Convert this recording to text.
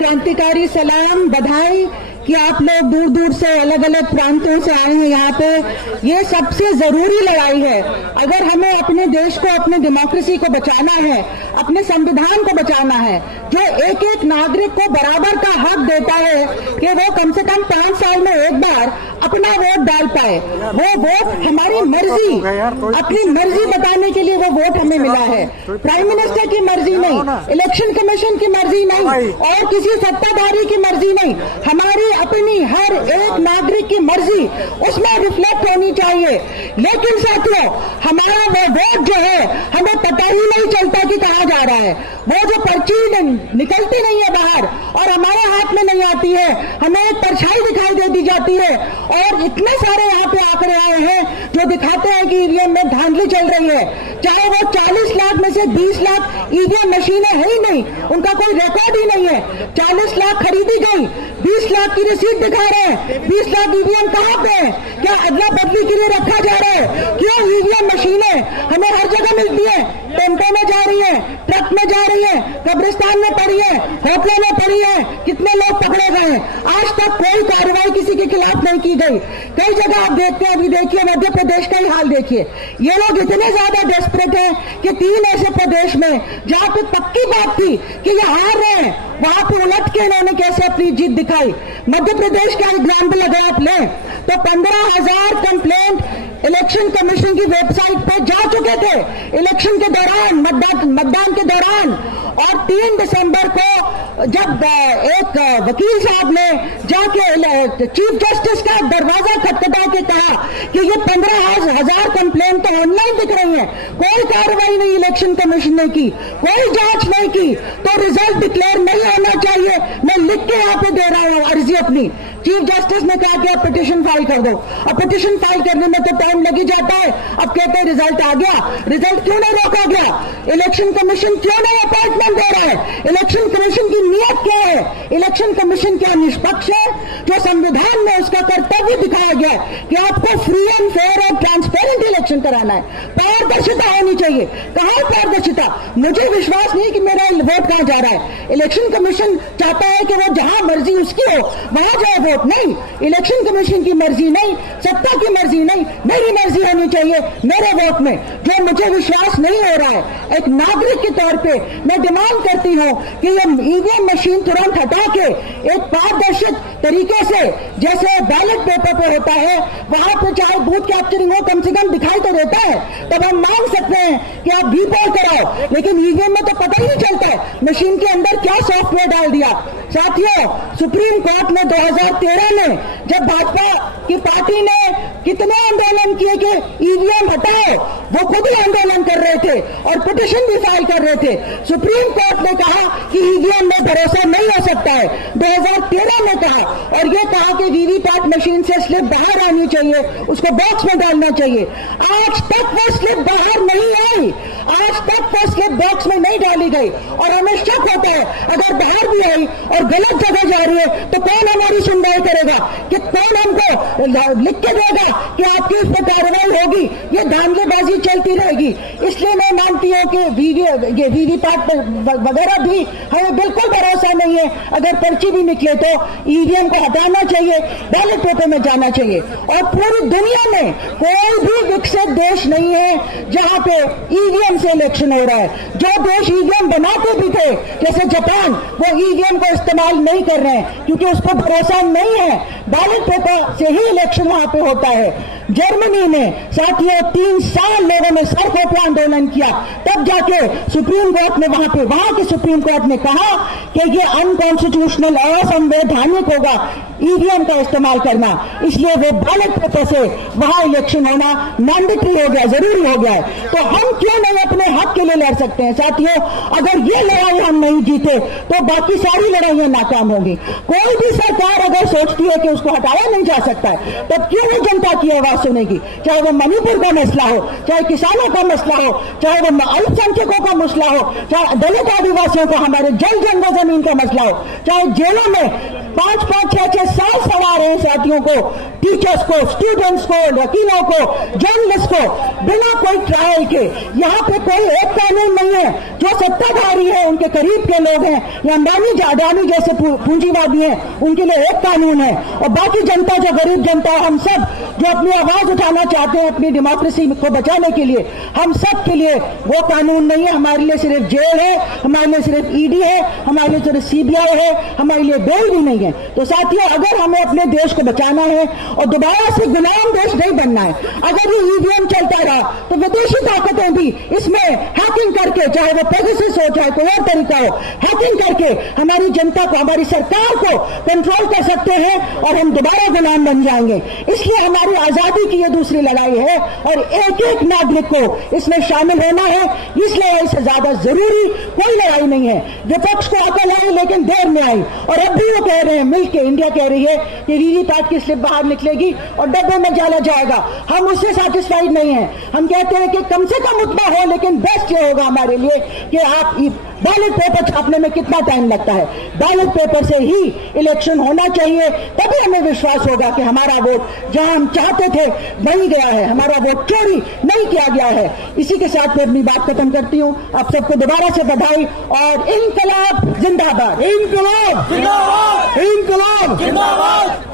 क्रांतिकारी सलाम, बधाई कि आप लोग दूर दूर से अलग अलग प्रांतों से आए हैं यहाँ पे। ये सबसे जरूरी लड़ाई है। अगर हमें अपने देश को, अपने डेमोक्रेसी को बचाना है, अपने संविधान को बचाना है, जो एक एक नागरिक को बराबर का हक देता है कि वो कम से कम 5 साल में एक बार अपना वोट डाल पाए, वो वोट हमारी मर्जी, अपनी मर्जी बताने के लिए वो वोट हमें मिला है। प्राइम मिनिस्टर की मर्जी नहीं, इलेक्शन कमीशन की मर्जी नहीं, और किसी सत्ताधारी की मर्जी नहीं, हमारी अपनी हर एक नागरिक की मर्जी उसमें रिफ्लेक्ट होनी चाहिए। लेकिन साथियों, हमारा वो वोट जो है हमें पता ही नहीं चलता कि कहाँ जा रहा है। वो जो पर्ची निकलती नहीं है बाहर और हमारे हाथ में नहीं आती है, हमें एक परछाई दिखाई दे दी जाती है। और इतने सारे यहाँ पे आंकड़े आए हैं जो दिखाते हैं कि ईवीएम में धांधली चल रही है। चाहे वो 40 लाख में से 20 लाख ईवीएम मशीनें है ही नहीं, उनका कोई रिकॉर्ड ही नहीं है। 40 लाख खरीदी गई, 20 लाख की रसीद दिखा रहे हैं, 20 लाख ईवीएम कहाँ पे है? क्या अदला बदली के लिए रखा जा रहा है? क्यों ईवीएम मशीनें हमें हर जगह मिलती है? टेम्पो में जा रही है, ट्रक में जा रही है, कब्रिस्तान में पड़ी है, होटलों में पड़ी है, कितने लोग पकड़े गए? आज तक कोई कार्रवाई किसी के खिलाफ नहीं की गई। कई जगह आप देखते हैं, अभी देखिए मध्य प्रदेश का ही हाल देखिए। ये लोग इतने ज्यादा डेस्परेट हैं कि 3 ऐसे प्रदेश में जहां पे पक्की बात थी कि ये हार रहे हैं, वहां पे उलट के इन्होंने कैसे अपनी जीत दिखाई। मध्य प्रदेश का एग्जाम्पल अगर आप लें तो 15,000 कंप्लेंट इलेक्शन कमीशन की वेबसाइट पे जा चुके थे इलेक्शन के दौरान, मतदान के दौरान। और 3 दिसंबर को जब एक वकील साहब ने जाके चीफ जस्टिस का दरवाजा खटखटा के कहा कि ये 15,000 कंप्लेंट तो ऑनलाइन दिख रही है, कोई कार्रवाई नहीं इलेक्शन कमीशन ने की, कोई जांच नहीं की, तो रिजल्ट डिक्लेयर नहीं होना चाहिए। मैं लिख के यहाँ पे दे रहा हूँ अर्जी अपनी। चीफ जस्टिस ने कहा कि आप पिटीशन फाइल कर दो। अब पिटीशन फाइल करने में तो टाइम लग ही जाता है। अब कहते हैं रिजल्ट आ गया, रिजल्ट क्यों नहीं रोका गया? इलेक्शन कमीशन क्यों नहीं अपॉइंटमेंट दे रहा है? इलेक्शन कमीशन की नीयत क्या है? इलेक्शन कमीशन क्या निष्पक्ष है? जो संविधान में उसका कर्तव्य दिखाया गया कि आपको फ्री एंड फेयर और ट्रांसपेरेंट इलेक्शन कराना है, पारदर्शिता होनी चाहिए। कहाँ पारदर्शिता? मुझे विश्वास नहीं कि मेरा वोट कहाँ जा रहा है। इलेक्शन कमीशन चाहता है कि वो जहां मर्जी उसकी हो वहां जाए वोट। नहीं, इलेक्शन कमीशन की मर्जी नहीं, सत्ता की मर्जी नहीं, मेरी मर्जी होनी चाहिए मेरे वोट में। जो मुझे विश्वास नहीं हो रहा है, एक नागरिक के तौर पे मैं डिमांड करती हूं कि ये ईवीएम मशीन तुरंत हटा के एक पारदर्शक तरीके से, जैसे बैलेट पेपर पे होता है, वहां पे चाहे बूथ कैप्चरिंग हो, कम से कम दिखाई तो देता है, तब हम मांग सकते हैं कि आप वीपोल कराओ। लेकिन ईवीएम में तो पता ही नहीं चलता है मशीन के अंदर क्या सॉफ्टवेयर डाल दिया। साथियों, सुप्रीम कोर्ट ने 2013 में जब भाजपा की पार्टी ने कितने आंदोलन किए कि ईवीएम हटाओ, वो खुद ही आंदोलन कर रहे थे और पिटीशन भी फाइल कर रहे थे। सुप्रीम कोर्ट ने कहा कि ईवीएम में भरोसा नहीं हो सकता है, 2013 में कहा, और ये कहा कि वीवीपैट मशीन से स्लिप बाहर आनी चाहिए, उसको बॉक्स में डालना चाहिए। आज तक वो स्लिप बाहर नहीं आई, आज तक वो स्लिप बॉक्स में नहीं डाली गई। और हमें शक होता है अगर बाहर भी आई और गलत जगह जा रही है तो कौन हमारी सुनवाई करेगा? कि कौन हमको लिख के देगा कि आपकी इस पर कार्रवाई होगी? ये धांधलीबाजी चलती रहेगी। इसलिए मैं मानती हूँ कि वीवीपैट वगैरह भी हमें बिल्कुल भरोसा नहीं है। अगर पर्ची भी निकले तो ईवीएम को हटाना चाहिए, बैलेट पेपर में जाना चाहिए। और पूरी दुनिया में कोई भी विकसित देश नहीं है जहां पे ईवीएम से इलेक्शन हो रहा है। जो देश ईवीएम बनाते भी थे जैसे जापान, वो ईवीएम को इस्तेमाल नहीं कर रहे हैं क्योंकि उसको भरोसा नहीं है। बैलेट पेपर से ही इलेक्शन वहां पे होता है। जर्मनी में साथियों 3 साल लोगों ने सड़कों पर आंदोलन किया, तब जाके सुप्रीम कोर्ट ने वहां के सुप्रीम कोर्ट ने कहा कि ये अनकॉन्स्टिट्यूशनल, असंवैधानिक होगा ईवीएम का इस्तेमाल करना। इसलिए वो बैलेट पेपर से वहां इलेक्शन होना मैंडेटरी हो गया, जरूरी हो गया है। तो हम क्यों नहीं अपने हक के लिए लड़ सकते हैं? साथियों, अगर ये लड़ाई हम नहीं जीते तो बाकी सारी लड़ाइयां नाकाम होगी। कोई भी सरकार अगर सोचती है कि उसको हटाया नहीं जा सकता है, तब क्यों नहीं जनता की आवाज सुनेगी, चाहे वो मणिपुर का मसला हो, चाहे किसानों का मसला हो, चाहे वो अल्पसंख्यकों का मसला हो, चाहे दलित आदिवासियों का, हमारे जल जंगल जमीन का मसला हो, चाहे जेलों में 5-5, 6-6 साल सड़ा रहे हैं साथियों को, टीचर्स को, स्टूडेंट्स को, वकीलों को, जर्नलिस्ट को, बिना कोई ट्रायल के। यहाँ पे कोई एक कानून नहीं है। जो सत्ताधारी है, उनके करीब के लोग हैं या अंबानी अडानी जैसे पूंजीवादी हैं, उनके लिए एक कानून है, और बाकी जनता, जो गरीब जनता है, हम सब जो अपनी आवाज उठाना चाहते हैं अपनी डेमोक्रेसी को बचाने के लिए, हम सब के लिए वो कानून नहीं है। हमारे लिए सिर्फ जेल है, हमारे लिए सिर्फ ईडी है, हमारे लिए सिर्फ सीबीआई है, हमारे लिए बेल भी नहीं है। तो साथियों, अगर हमें अपने देश को बचाना है और दोबारा से गुलाम देश नहीं बनना है, अगर ये ईवीएम चलता रहा तो विदेशी ताकतें भी इसमें हैकिंग करके, चाहे वो पेगासस हो, चाहे कोई और तरीका हो, हैकिंग करके हमारी जनता को, हमारी सरकार को कंट्रोल कर सकते हैं और हम दोबारा गुलाम बन जाएंगे। इसलिए हमारी आजादी की ये दूसरी लड़ाई है और एक एक नागरिक को इसमें शामिल होना है। इस लड़ाई से ज्यादा जरूरी कोई लड़ाई नहीं है। विपक्ष को अकल आई लेकिन देर में आई, और अब भी वो कह रहे हैं, मिलके इंडिया कह रही है कि वीवीपैट की स्लिप बाहर निकलेगी और डब्बे में डाला जाएगा। हम उससे सेटिस्फाइड नहीं है। हम कहते हैं कि कम से कम उतना हो, लेकिन बेस्ट ये होगा हमारे लिए कि आप बैलेट पेपर छापने में कितना टाइम लगता है, बैलेट पेपर से ही इलेक्शन होना चाहिए। तभी हमें विश्वास होगा कि हमारा वोट जहां हम चाहते थे वहीं गया है, हमारा वोट चोरी नहीं किया गया है। इसी के साथ मैं अपनी बात खत्म करती हूं। आप सबको दोबारा से बधाई और इंकलाब जिंदाबाद। इंकलाब जिंदाबाद, इंकलाब जिंदाबाद।